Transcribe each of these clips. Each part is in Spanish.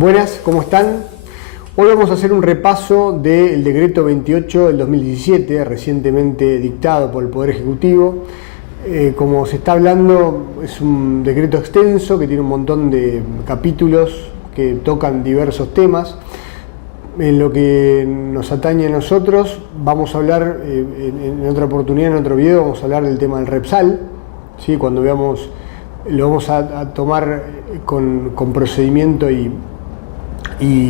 Buenas, ¿cómo están? Hoy vamos a hacer un repaso del decreto 28 del 2017, recientemente dictado por el Poder Ejecutivo. Como se está hablando, es un decreto extenso que tiene un montón de capítulos que tocan diversos temas. En lo que nos atañe a nosotros, vamos a hablar en otra oportunidad, en otro video, vamos a hablar del tema del Repsal, ¿sí? Cuando veamos, lo vamos a tomar con procedimiento y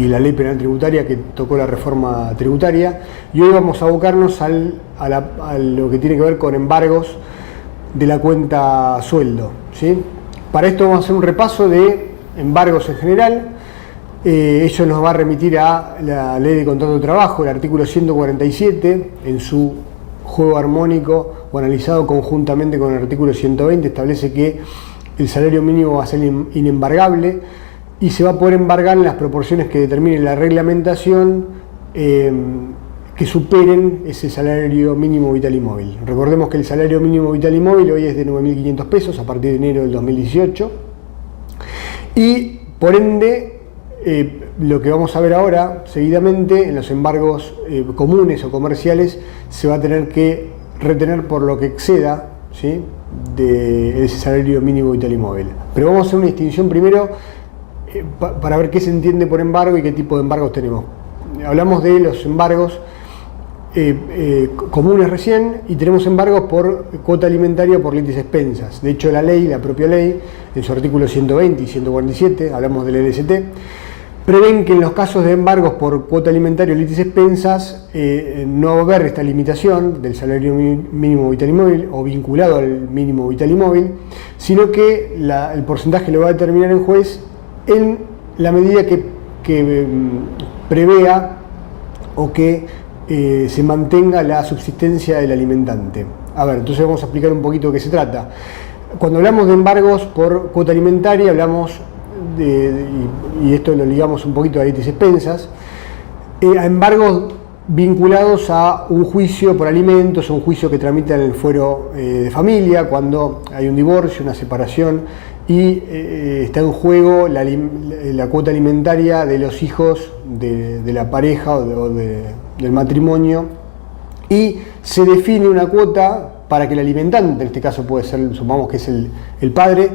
la ley penal tributaria que tocó la reforma tributaria, y hoy vamos a abocarnos a lo que tiene que ver con embargos de la cuenta sueldo, ¿sí? Para esto vamos a hacer un repaso de embargos en general. Eso nos va a remitir a la ley de contrato de trabajo, el artículo 147, en su juego armónico o analizado conjuntamente con el artículo 120, establece que el salario mínimo va a ser inembargable y se va a poder embargar en las proporciones que determine la reglamentación que superen ese salario mínimo vital y móvil. Recordemos que el salario mínimo vital y móvil hoy es de 9.500 pesos a partir de enero del 2018 y por ende lo que vamos a ver ahora seguidamente en los embargos comunes o comerciales se va a tener que retener por lo que exceda, ¿sí?, de ese salario mínimo vital y móvil. Pero vamos a hacer una distinción primero para ver qué se entiende por embargo y qué tipo de embargos tenemos. Hablamos de los embargos comunes recién y tenemos embargos por cuota alimentaria o por litis expensas. De hecho, la propia ley, en su artículo 120 y 147, hablamos del LST, prevén que en los casos de embargos por cuota alimentaria o litis expensas no va a haber esta limitación del salario mínimo vital y móvil o vinculado al mínimo vital y móvil, sino que el porcentaje lo va a determinar el juez en la medida que prevea o que se mantenga la subsistencia del alimentante. A ver, entonces vamos a explicar un poquito de qué se trata. Cuando hablamos de embargos por cuota alimentaria, hablamos y esto lo ligamos un poquito a litis expensas, a embargos vinculados a un juicio por alimentos, un juicio que tramita en el fuero de familia, cuando hay un divorcio, una separación y está en juego la cuota alimentaria de los hijos de la pareja o del matrimonio, y se define una cuota para que el alimentante, en este caso puede ser, supongamos que es el padre,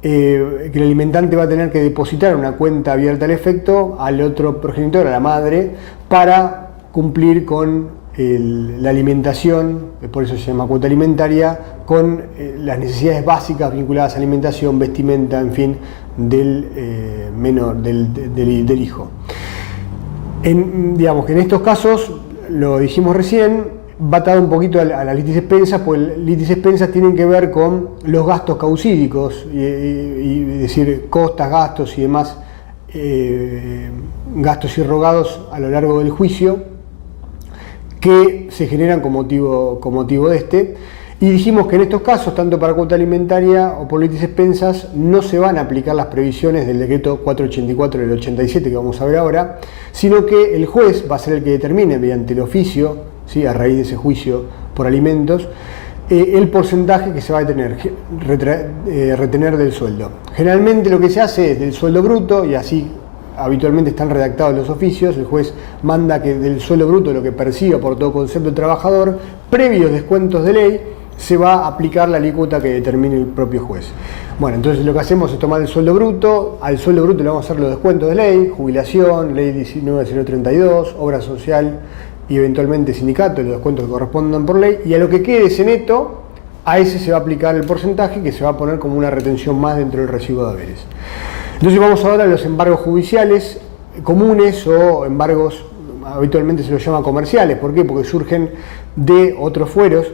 que el alimentante va a tener que depositar una cuenta abierta al efecto al otro progenitor, a la madre, para cumplir con la alimentación, por eso se llama cuota alimentaria, con las necesidades básicas vinculadas a alimentación, vestimenta, en fin, del menor, del hijo. Digamos que en estos casos, lo dijimos recién, va atado un poquito a las litis expensas, pues litis expensas tienen que ver con los gastos causídicos, y decir, costas, gastos y demás, gastos irrogados a lo largo del juicio, que se generan con motivo de este. Y dijimos que en estos casos, tanto para cuota alimentaria o por litis expensas, no se van a aplicar las previsiones del decreto 484 del 87 que vamos a ver ahora, sino que el juez va a ser el que determine mediante el oficio, ¿sí?, a raíz de ese juicio por alimentos, el porcentaje que se va a retener del sueldo. Generalmente lo que se hace es del sueldo bruto, y así habitualmente están redactados los oficios. El juez manda que del sueldo bruto, lo que perciba por todo concepto de trabajador, previos descuentos de ley, se va a aplicar la alícuota que determine el propio juez. Bueno, entonces lo que hacemos es tomar el sueldo bruto, al sueldo bruto le vamos a hacer los descuentos de ley, jubilación, ley 19.032, obra social y eventualmente sindicato, los descuentos que correspondan por ley, y a lo que quede ese neto, a ese se va a aplicar el porcentaje que se va a poner como una retención más dentro del recibo de haberes. Entonces vamos ahora a los embargos judiciales comunes o embargos, habitualmente se los llama comerciales. ¿Por qué? Porque surgen de otros fueros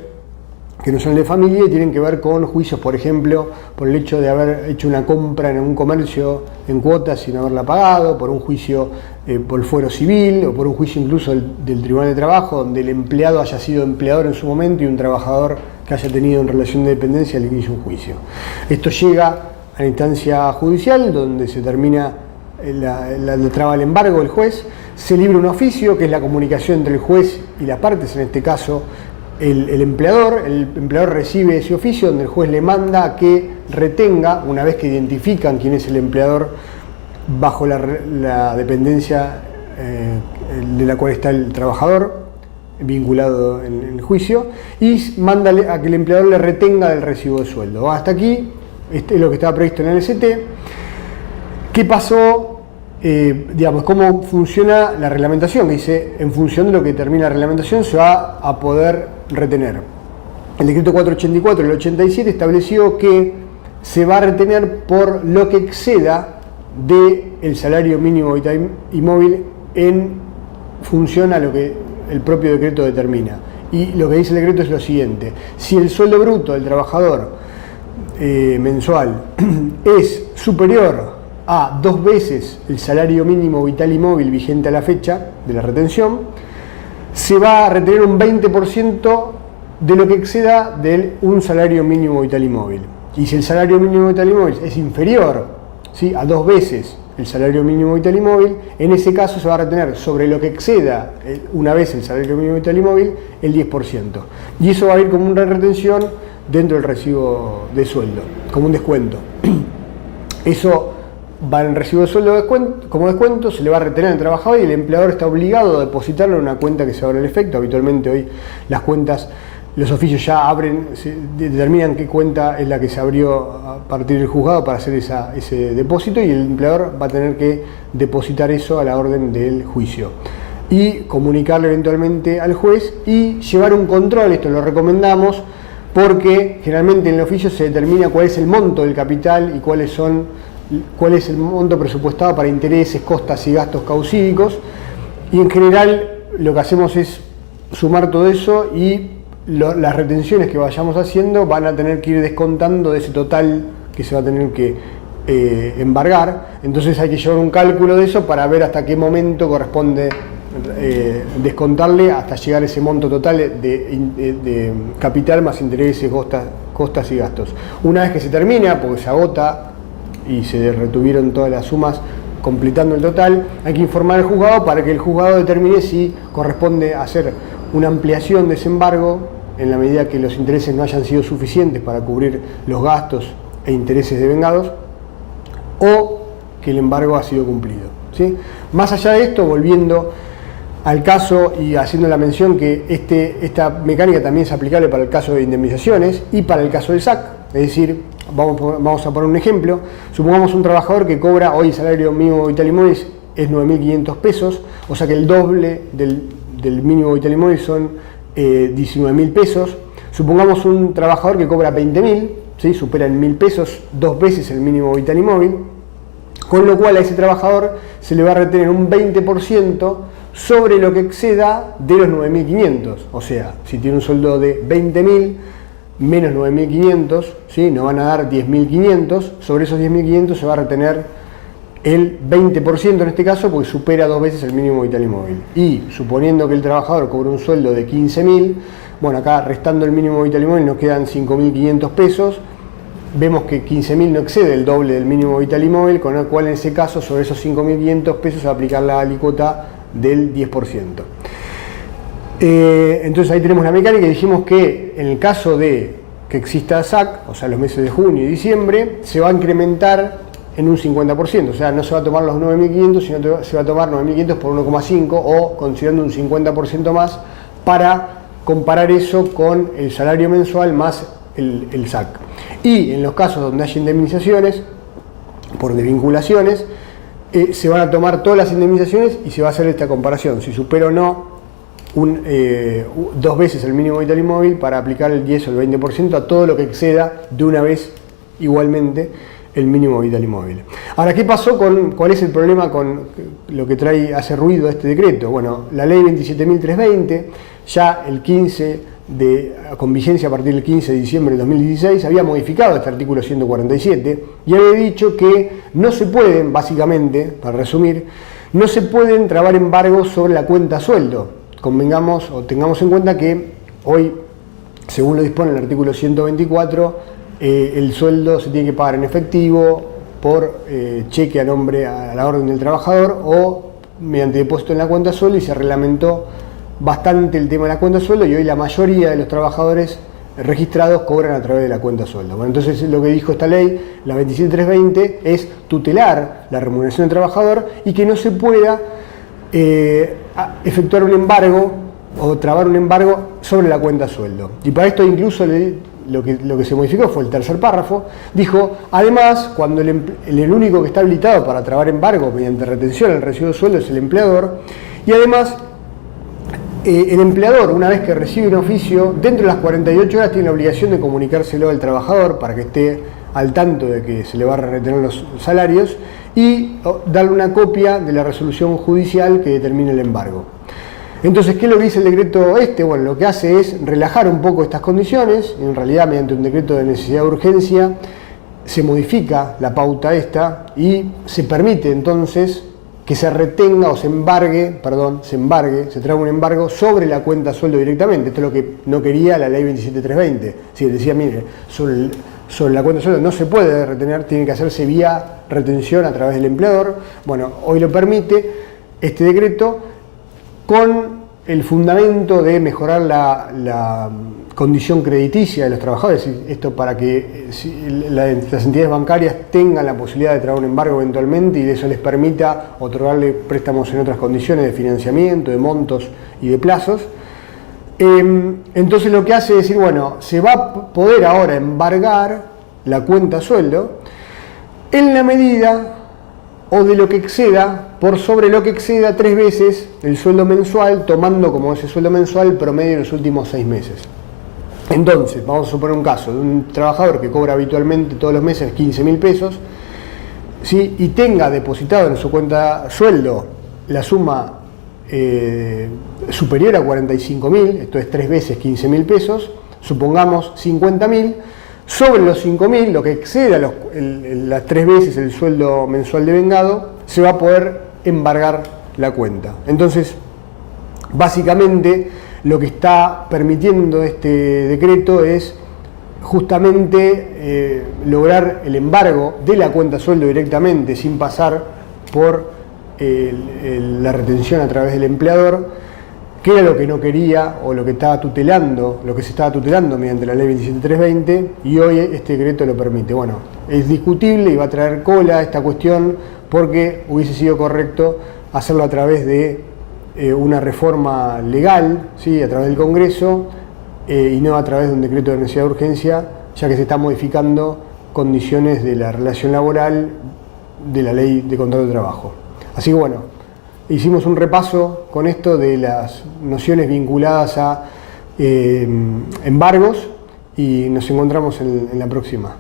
que no son de familia y tienen que ver con juicios, por ejemplo, por el hecho de haber hecho una compra en un comercio en cuotas sin haberla pagado, por un juicio por el fuero civil o por un juicio incluso del Tribunal de Trabajo, donde el empleado haya sido empleador en su momento y un trabajador que haya tenido en relación de dependencia le inicia un juicio. Esto llega a la instancia judicial, donde se termina la traba del embargo del juez, se libra un oficio, que es la comunicación entre el juez y las partes, en este caso el empleador recibe ese oficio donde el juez le manda a que retenga, una vez que identifican quién es el empleador bajo la dependencia de la cual está el trabajador vinculado en el juicio, y manda a que el empleador le retenga del recibo de sueldo. Hasta aquí este es lo que estaba previsto en el ST. ¿Qué pasó? Digamos, cómo funciona la reglamentación, que dice, en función de lo que determina la reglamentación se va a poder retener. El decreto 484 del 87 estableció que se va a retener por lo que exceda del salario mínimo vital y móvil en función a lo que el propio decreto determina. Y lo que dice el decreto es lo siguiente: si el sueldo bruto del trabajador mensual es superior a 2 veces el salario mínimo vital y móvil vigente a la fecha de la retención, se va a retener un 20% de lo que exceda de un salario mínimo vital y móvil. Y si el salario mínimo vital y móvil es inferior, ¿sí?, a 2 veces el salario mínimo vital y móvil, en ese caso se va a retener sobre lo que exceda una vez el salario mínimo vital y móvil el 10%. Y eso va a ir como una retención dentro del recibo de sueldo, como un descuento. Eso va en el recibo de sueldo como descuento, se le va a retener al trabajador y el empleador está obligado a depositarlo en una cuenta que se abre al efecto. Habitualmente hoy las cuentas, los oficios ya abren, determinan qué cuenta es la que se abrió a partir del juzgado para hacer ese depósito, y el empleador va a tener que depositar eso a la orden del juicio y comunicarle eventualmente al juez y llevar un control. Esto lo recomendamos porque generalmente en el oficio se determina cuál es el monto del capital y cuál es el monto presupuestado para intereses, costas y gastos causídicos, y en general lo que hacemos es sumar todo eso, y las retenciones que vayamos haciendo van a tener que ir descontando de ese total que se va a tener que embargar. Entonces hay que llevar un cálculo de eso para ver hasta qué momento corresponde descontarle hasta llegar a ese monto total de capital más intereses, costas y gastos. Una vez que se termina, porque se agota y se retuvieron todas las sumas completando el total, hay que informar al juzgado para que el juzgado determine si corresponde hacer una ampliación de ese embargo en la medida que los intereses no hayan sido suficientes para cubrir los gastos e intereses devengados, o que el embargo ha sido cumplido, ¿sí? Más allá de esto, volviendo al caso y haciendo la mención que esta mecánica también es aplicable para el caso de indemnizaciones y para el caso del SAC, es decir, vamos a poner un ejemplo. Supongamos un trabajador que cobra hoy el salario mínimo vital y móvil es 9.500 pesos, o sea que el doble del mínimo vital y móvil son 19.000 pesos. Supongamos un trabajador que cobra 20.000, ¿sí?, supera en 1.000 pesos 2 veces el mínimo vital y móvil, con lo cual a ese trabajador se le va a retener un 20% sobre lo que exceda de los 9.500. O sea, si tiene un sueldo de 20.000 menos 9.500, ¿sí?, nos van a dar 10.500. Sobre esos 10.500 se va a retener el 20% en este caso, porque supera 2 veces el mínimo vital y móvil. Y suponiendo que el trabajador cobra un sueldo de 15.000, bueno, acá restando el mínimo vital y móvil nos quedan 5.500 pesos. Vemos que 15.000 no excede el doble del mínimo vital y móvil, con lo cual en ese caso sobre esos 5.500 pesos se va a aplicar la alícuota del 10%. Entonces ahí tenemos la mecánica, y dijimos que en el caso de que exista SAC, o sea los meses de junio y diciembre, se va a incrementar en un 50%, o sea, no se va a tomar los 9.500, sino se va a tomar 9.500 por 1,5, o considerando un 50% más, para comparar eso con el salario mensual más el SAC. Y en los casos donde haya indemnizaciones por desvinculaciones, se van a tomar todas las indemnizaciones y se va a hacer esta comparación, si supera o no 2 veces el mínimo vital y móvil, para aplicar el 10 o el 20% a todo lo que exceda de una vez igualmente el mínimo vital y móvil. Ahora, ¿qué pasó cuál es el problema con lo que hace ruido este decreto? Bueno, la ley 27.320, ya el 15 con vigencia a partir del 15 de diciembre de 2016, había modificado este artículo 147 y había dicho que no se pueden, básicamente, para resumir, no se pueden trabar embargos sobre la cuenta sueldo. Convengamos o tengamos en cuenta que hoy, según lo dispone el artículo 124, el sueldo se tiene que pagar en efectivo, por cheque a la orden del trabajador, o mediante depósito en la cuenta sueldo, y se reglamentó bastante el tema de la cuenta sueldo, y hoy la mayoría de los trabajadores registrados cobran a través de la cuenta sueldo. Bueno, entonces lo que dijo esta ley, la 27320, es tutelar la remuneración del trabajador y que no se pueda efectuar un embargo o trabar un embargo sobre la cuenta sueldo. Y para esto incluso lo que se modificó fue el tercer párrafo. Dijo, además, cuando el único que está habilitado para trabar embargo mediante retención al recibo de sueldo es el empleador, y además el empleador, una vez que recibe un oficio, dentro de las 48 horas tiene la obligación de comunicárselo al trabajador para que esté al tanto de que se le va a retener los salarios y darle una copia de la resolución judicial que determine el embargo. Entonces, ¿qué es lo que dice el decreto este? Bueno, lo que hace es relajar un poco estas condiciones. En realidad, mediante un decreto de necesidad de urgencia, se modifica la pauta esta y se permite entonces que se retenga o se traga un embargo sobre la cuenta sueldo directamente. Esto es lo que no quería la ley 27320. Si decía, mire, sobre la cuenta sueldo no se puede retener, tiene que hacerse vía retención a través del empleador. Bueno, hoy lo permite este decreto con el fundamento de mejorar la condición crediticia de los trabajadores, esto para que las entidades bancarias tengan la posibilidad de traer un embargo eventualmente y eso les permita otorgarle préstamos en otras condiciones de financiamiento, de montos y de plazos. Entonces lo que hace es decir, bueno, se va a poder ahora embargar la cuenta sueldo en la medida o de lo que exceda, por sobre lo que exceda 3 veces el sueldo mensual, tomando como ese sueldo mensual el promedio de los últimos 6 meses. Entonces, vamos a suponer un caso de un trabajador que cobra habitualmente todos los meses 15.000 pesos, ¿sí? Y tenga depositado en su cuenta sueldo la suma superior a 45.000, esto es 3 veces 15.000 pesos, supongamos 50.000, sobre los 5.000, lo que exceda las 3 veces el sueldo mensual devengado, se va a poder embargar la cuenta. Entonces, básicamente, lo que está permitiendo este decreto es justamente lograr el embargo de la cuenta sueldo directamente, sin pasar por la retención a través del empleador, que era lo que no quería o lo que estaba tutelando, lo que se estaba tutelando mediante la ley 27320, y hoy este decreto lo permite. Bueno, es discutible y va a traer cola esta cuestión porque hubiese sido correcto hacerlo a través de una reforma legal, ¿sí? A través del Congreso y no a través de un decreto de necesidad de urgencia, ya que se están modificando condiciones de la relación laboral de la ley de contrato de trabajo. Así que bueno, hicimos un repaso con esto de las nociones vinculadas a embargos y nos encontramos en la próxima.